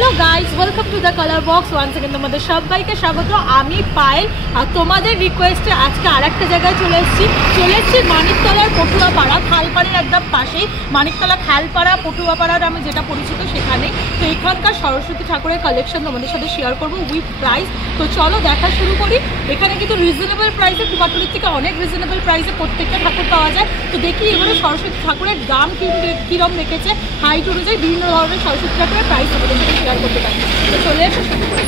Hello guys welcome to the colour box once again তোমাদের সবাইকে স্বাগত। আমি পায়েল আর তোমাদের রিকোয়েস্টে আজকে আরেকটা জায়গায় চলে এসেছি মানিকতলার পটুয়াপাড়া, খালপাড়ের একদম পাশেই মানিকতলা খালপাড়া পটুয়াপাড়া নামে যেটা পরিচিত সেখানে। তো এখানকার সরস্বতী ঠাকুরের কালেকশন তোমাদের সাথে শেয়ার করবো উইথ প্রাইস। তো চলো দেখা শুরু করি। এখানে কিন্তু রিজনেবল প্রাইসে, কুমারটুলির থেকে অনেক রিজনেবল প্রাইসে প্রত্যেকটা ঠাকুর পাওয়া যায়। তো দেখি এবারে সরস্বতী ঠাকুরের দাম কীরকম রেখেছে, হাইট অনুযায়ী বিভিন্ন ধরনের সরস্বতী ঠাকুরের প্রাইস তোমাদের সাথে শেয়ার করতে পারি। তো চলে এসে শুরু করি।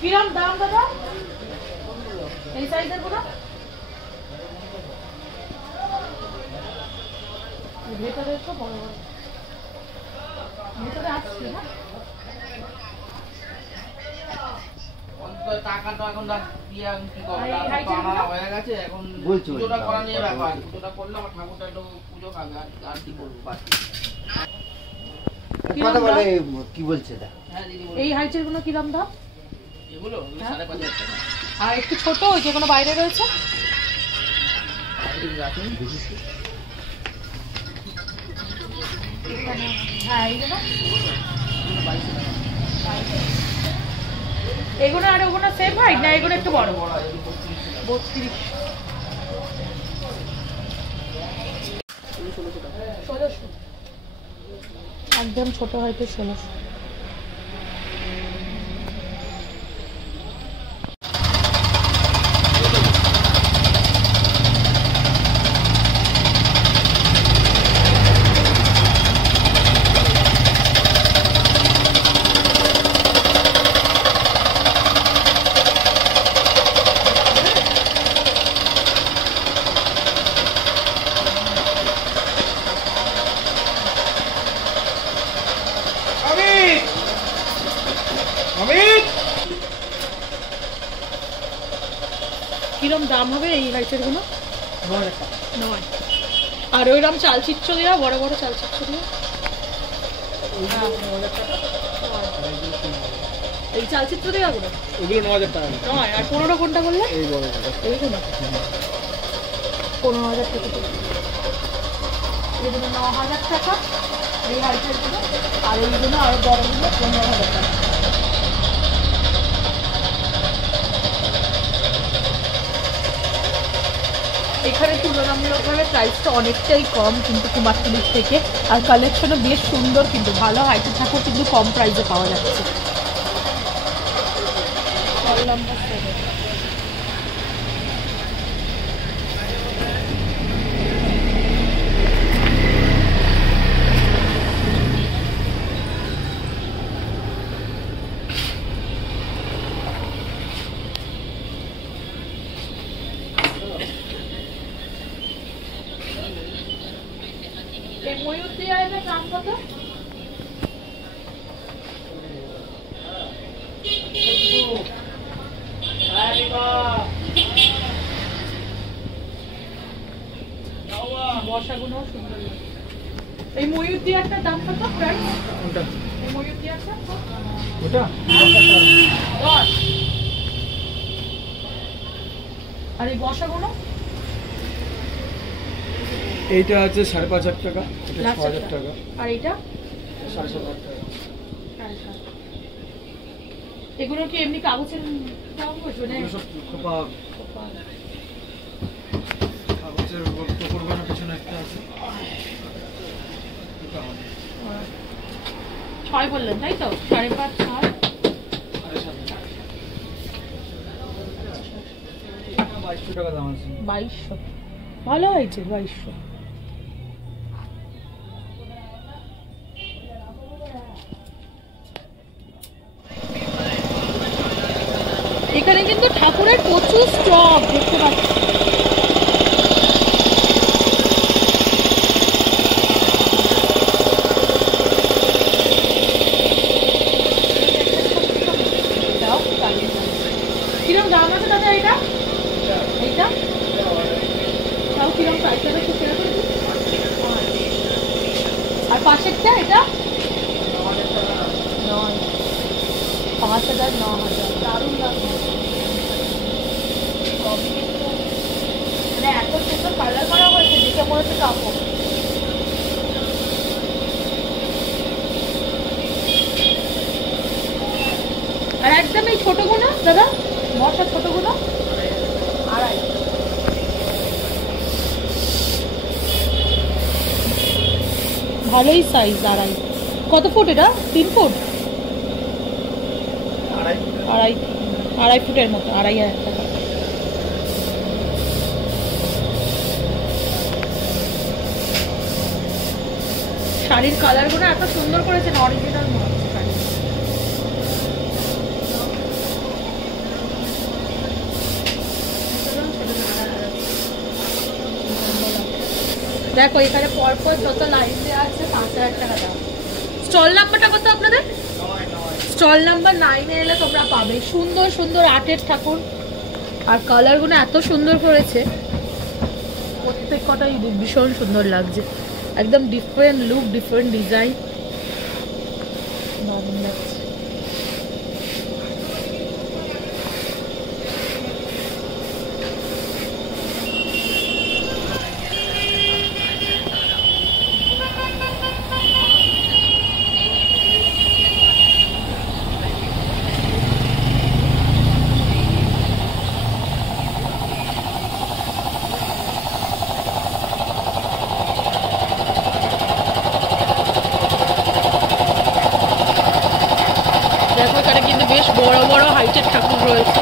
কিরম দাম দাদা এই সাইজের গুলো? ভেতরে তো বড় বড় ভেতরে আসছে না টাকাটা এখন দিয়ে কি করব, টাকা হয়ে গেছে এখন পুজোটা করা নিয়ে ব্যাপার। পুজোটা করলে আমার ঠাকুরটা একটু পুজো খাবে আর কি করব বাকি। কথা বলে কি বলছে দা? হ্যাঁ দিদি বলুন। এই হাইটের গুলো কিরম দাম? এগুলো 5,500 টাকা। আর একটু ছোট ওই যেগুলো বাইরে রয়েছে হ্যাঁ এইগুলো এগুলো আর ওগুলো সেম হাইট না? এগুলো একটু বড় বড় 32 1600 একদম ছোট হয়তো 1600। কিরম দাম হবে এই হাইটের গুলো? 9 আর ওইরকম চালচিত্র দেওয়া বড় বড় চালচিত্র দেওয়া এই চালচিত্র দেওয়া গুলো ওগুলো 9000 টাকা নয়। আর 15 কোনটা বললে? এই বড় এইগুলো 15,000 টাকা। এগুলো 9,000 টাকা এই হাইটের গুলো। আর এইগুলো আরো বড়গুলো 15,000 টাকা। এখানে তুলনামূলকভাবে প্রাইসটা অনেকটাই কম কিন্তু কুমারটুলির থেকে। আর কালেকশনও বেশ সুন্দর, কিন্তু ভালো হাইটের ঠাকুর কিন্তু কম প্রাইসে পাওয়া যাচ্ছে। এই ময়ূর দিয়ে এর দাম কত? বসাগুলো সুন্দর। এই ময়ূর দিয়ে একটা দাম কত প্রাইস? কোনটা? এই ময়ূর দিয়ে একটা ওটা 10। আর এই বসাগুলো? এইটা আছে 5,500 টাকা, এটা 6,000 টাকা, আর এইটা 7,500 টাকা। এগুলো কি এমনি কাগজের দাম বসবে না? এগুলো সব কাগজের টুকরো বানানোর পিছনে একটা আছে। 6 বললেন তাই তো? 5.5 6 2200 টাকা দাম আছে। 2200 ভালো হয়েছে 2200। এখানে কিন্তু ঠাকুরের প্রচুর স্টক দেখতে পাচ্ছি। কিরকম দাম আছে দাদা এটা? এইটা তাও কিরকম প্রাইস হবে একটু শেয়ার করে দিন। আর পাশেরটা এটা 5,000 9,000 দারুণ লাগবে। সবই কিন্তু মানে এত সুন্দর কালার করা হয়েছে দেখে মনে হচ্ছে কাপড়। আর একদম এই ছোটগুলো দাদা বর্ষার ছোটগুলো 2.5। ভালোই সাইজ 2.5। কত ফুট এটা? 3 ফুট? 2.5 ফুটের মতো, 2,500 টাকা। শাড়ির কালারগুলো এত সুন্দর করেছেন, অরিজিনাল মনে হচ্ছে শাড়ি। দেখো এখানে পরপর যত লাইন দেওয়া আছে 5,000 টাকা দাম। স্টল নাম্বারটা কত আপনাদের? স্টল নাম্বার 9-এ এলে তোমরা পাবে। সুন্দর সুন্দর আর্টের ঠাকুর আর কালারগুলো এত সুন্দর করেছে, প্রত্যেক কটাই ভীষণ সুন্দর লাগছে। একদম ডিফারেন্ট লুক, ডিফারেন্ট ডিজাইন, দারুণ লাগছে। বড় বড় হাইটের ঠাকুর রয়েছে।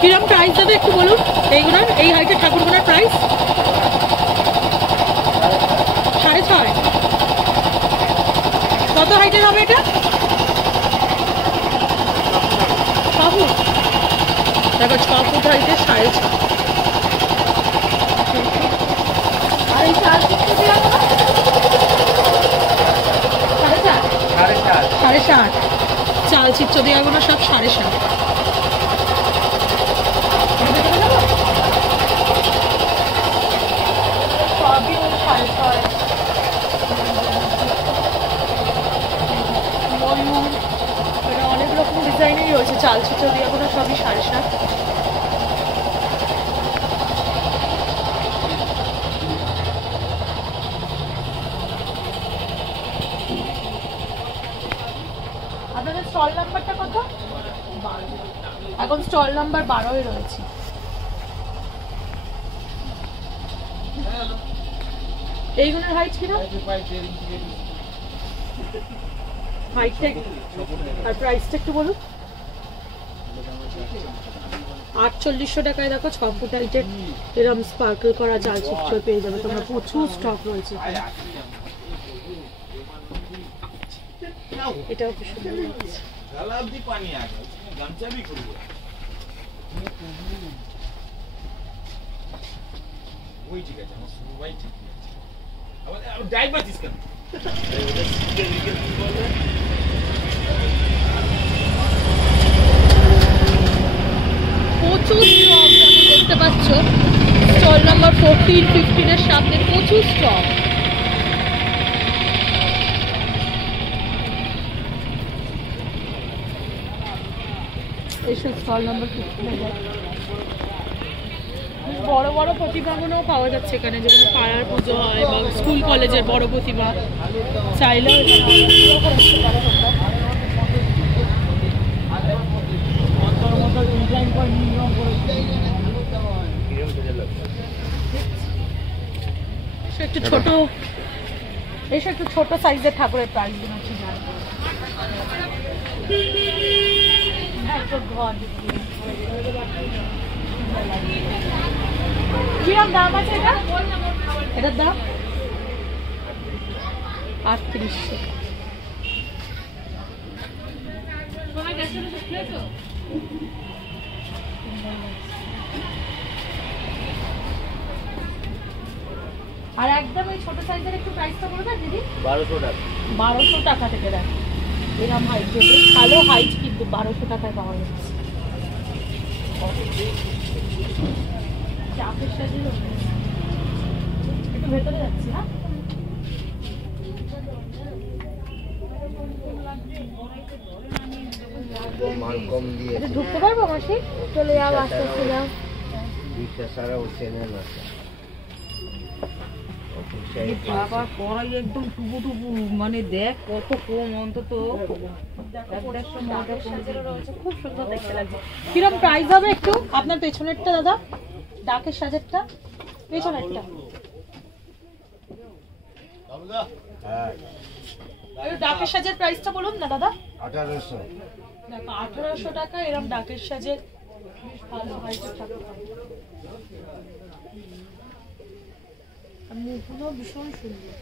কিরকম প্রাইস দেবে একটু বলুন এইগুলোর? এই হাইটের ঠাকুরগুলোর প্রাইস 6.5। কত হাইটের হবে এটা? 6 ফুট। দেখো 6 ফুট হাইটের 6.5। আর এই 4 ফুট 4.5। চালচিত্র দেওয়াগুলো সব 7.5। সবই 6.5। ময়ূর, এটা অনেক রকম ডিজাইনেরই রয়েছে। চালচিত্র দেওয়াগুলো সবই 7.5। আপনাদের স্টল নাম্বারটা কত? এখন স্টল নাম্বার 12-এ রয়েছে। এইগুলোর হাইট কিনা? হাইটটা আর প্রাইসটা একটু বলুন। 4800 টাকায় দেখো 6 ফুট হাইটের এরকম স্পার্কল করা চালচিত্র পেয়ে যাবে তোমরা। প্রচুর স্টক রয়েছে। এটাও খুব সুন্দর লাগছে। প্রচুর স্টক আমি দেখতে পাচ্ছ স্টল নাম্বার 14-15 এর সামনে প্রচুর স্টক। এইসব স্টল নাম্বার 15 বড় বড় প্রতিভাগুলো পাওয়া যাচ্ছে এখানে, যেগুলো পাড়ার পুজো হয় বা স্কুল কলেজের বড় প্রতিভা চাইলেও একটু ছোট, এসব একটু ছোট সাইজের ঠাকুরের প্রাইস গুলো হচ্ছে জানবো। কিরকম দাম আছে এটা? এটার দাম 3800। আর একদম এই ছোট সাইজের একটু প্রাইসটা বলবেন দিদি? 1200 টাকা। 1200 টাকা থেকে দেখ এরকম হাইট, ভালো হাইট কিন্তু 1200 টাকায় পাওয়া যাচ্ছে। একটু ভেতরে যাচ্ছি। হ্যাঁ, ঢুকতে পারবো মাসি? চলে যাও, আস্তে আস্তে যাও। একদম টুকু টুকু, মানে দেখ কত কম, অন্তত খুব সুন্দর দেখতে লাগছে। কিরম প্রাইস হবে একটু? আপনার পেছনেরটা দাদা, ডাকের সাজেরটা, পেছনেরটা ডাকের সাজের প্রাইসটা বলুন না দাদা। 1800। দেখো 1800 টাকা এরকম ডাকের সাজের ভালো হাইটের ঠাকুর। মুখগুলো ভীষণ সুন্দর।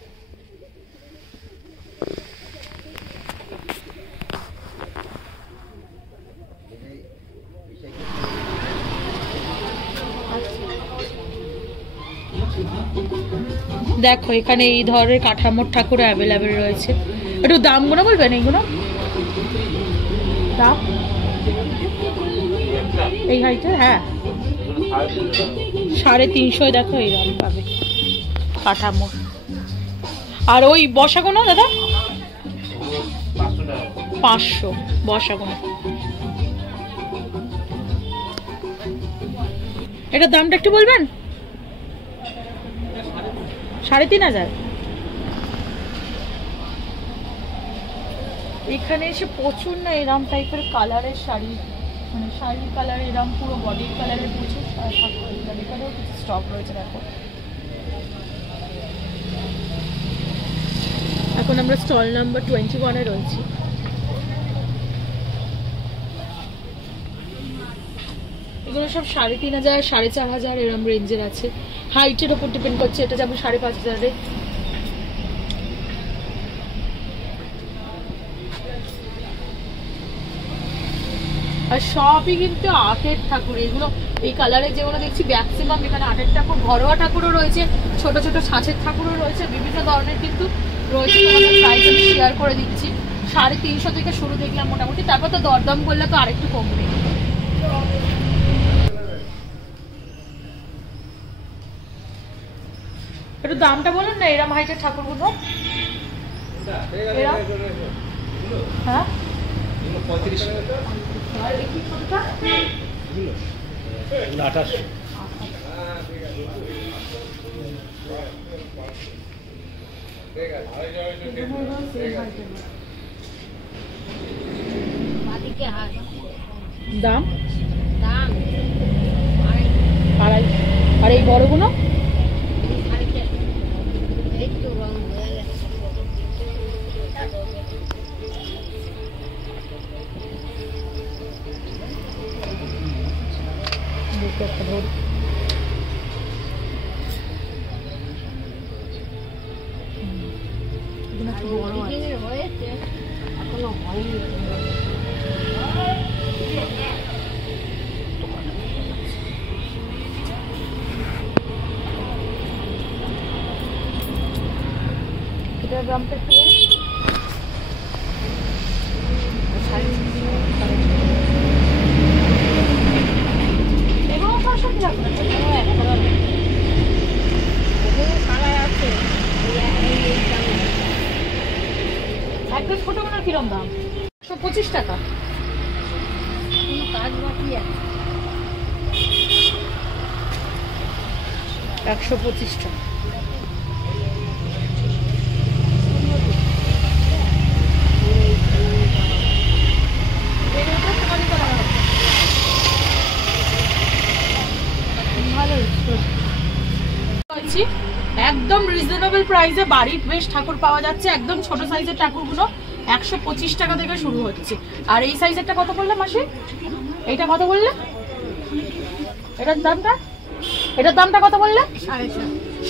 দেখো এখানে এই ধরনের কাঠামোর ঠাকুর অ্যাভেলেবেল রয়েছে। একটু দামগুলো বলবেন এইগুলো? দাম এই হাইটের? হ্যাঁ 350। দেখো এইরকম পাবে কাঠামো। আর ওই বসাগুলো দাদা 500 বসাগুলো। এটার দামটা একটু বলবেন? 3500। এখানে এসে প্রচুর না এরম টাইপের কালারের শাড়ি, মানে শাড়ি কালার এরম পুরো বডির কালারের প্রচুর এখানেও কিছু স্টক রয়েছে। দেখো এখন আমরা স্টল নাম্বার 21-এ রয়েছি। এগুলো সব 3500, 4500 এরম রেঞ্জের আছে। হাইটের ওপর ডিপেন্ড করছে। এটা যাবে 5500-এ। আর সবই কিন্তু আটের ঠাকুর। এগুলো এই কালারের যেগুলো দেখছি ম্যাক্সিমাম এখানে আটের ঠাকুর। ঘরোয়া ঠাকুরও রয়েছে, ছোট ছোট ছাঁচের ঠাকুরও রয়েছে, বিভিন্ন ধরনের কিন্তু রয়েছে। তোমাদের প্রাইস আমি শেয়ার করে দিচ্ছি। 350 থেকে শুরু দেখলাম মোটামুটি, তারপর তো দরদাম করলে তো আরেকটু কমবে। একটু দামটা বলুন না এরম হাইটের ঠাকুরগুলো। হ্যাঁ 2800। দাম 250। আর এই বড়গুলো এটার দামটা একটু একদম ছোটগুলো কিরম দাম? 125 টাকা। কাজ বাকি আছে 125 টাকা। একদম রিজনেবল প্রাইসে বাড়ির বেশ ঠাকুর পাওয়া যাচ্ছে। একদম ছোট সাইজের ঠাকুরগুলো 125 টাকা থেকে শুরু হচ্ছে। আর এই সাইজেরটা কত বললে মাসি? এইটা কত বললে? এটার দামটা কত বললে?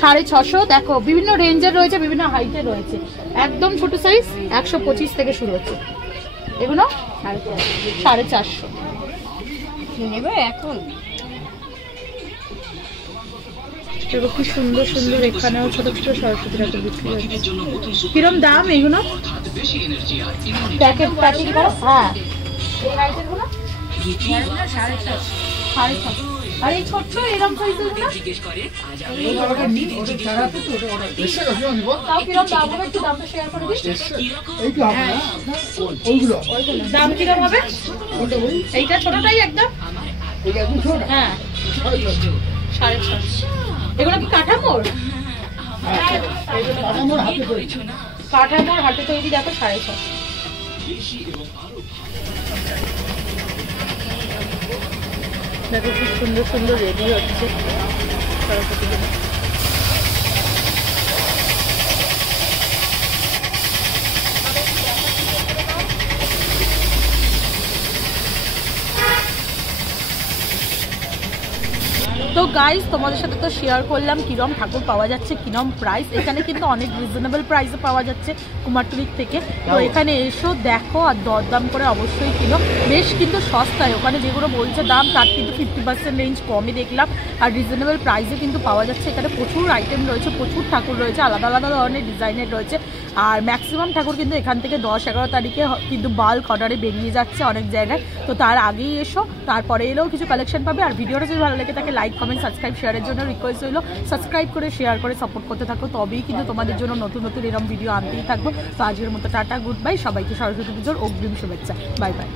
650। দেখো বিভিন্ন রেঞ্জের রয়েছে, বিভিন্ন হাইটের রয়েছে। একদম ছোট সাইজ 125 থেকে শুরু হচ্ছে। এগুলো 450 নেবে এখন। কি সুন্দর সুন্দর এখানেও ছোট ছোট সরস্বতী ঠাকুর বিক্রি হচ্ছে। কিরম দাম এগুলো? প্যাকেট প্যাকেট করা? হ্যাঁ এই আইটেমগুলো 650। আর এই ছোট্ট এরকম সাইজের না তাও কিরকম দাম হবে, একটু দামটা শেয়ার করে দিস। দাম কিরকম হবে? এইটা ছোটটাই একদম, হ্যাঁ 6.5। এগুলো কি কাঠামোর? কাঠামোর হাতে তৈরি, দেখো 6.5। দেখো খুব সুন্দর সুন্দর রেডি হচ্ছে সরস্বতী পুজো। তো গাইস তোমাদের সাথে তো শেয়ার করলাম কিরম ঠাকুর পাওয়া যাচ্ছে, কিরম প্রাইস। এখানে কিন্তু অনেক রিজনেবল প্রাইসে পাওয়া যাচ্ছে কুমারটুলির থেকে। তো এখানে এসো, দেখো আর দরদাম করে অবশ্যই কিনো, বেশ কিন্তু সস্তায়। ওখানে যেগুলো বলছে দাম তার কিন্তু 50% রেঞ্জ কমে দেখলাম, আর রিজনেবল প্রাইসে কিন্তু পাওয়া যাচ্ছে। এখানে প্রচুর আইটেম রয়েছে, প্রচুর ঠাকুর রয়েছে, আলাদা আলাদা ধরনের ডিজাইনের রয়েছে। আর ম্যাক্সিমাম ঠাকুর কিন্তু এখান থেকে 10-11 তারিখে কিন্তু বাল্ক অর্ডারে বেরিয়ে যাচ্ছে অনেক জায়গায়। তো তার আগেই এসো, তারপরে এলেও কিছু কালেকশন পাবে। আর ভিডিওটা যদি ভালো লাগে তাকে লাইক, কমেন্ট, সাবস্ক্রাইব, শেয়ারের জন্য রিকোয়েস্ট হলো। সাবস্ক্রাইব করে শেয়ার করে সাপোর্ট করতে থাকো, তবেই কিন্তু তোমাদের জন্য নতুন নতুন এরকম ভিডিও আনতেই থাকবো। তো আজকের মতো টাটা, গুড বাই, সবাইকে সরস্বতী পুজোর অগ্রিম শুভেচ্ছা, বাই বাই।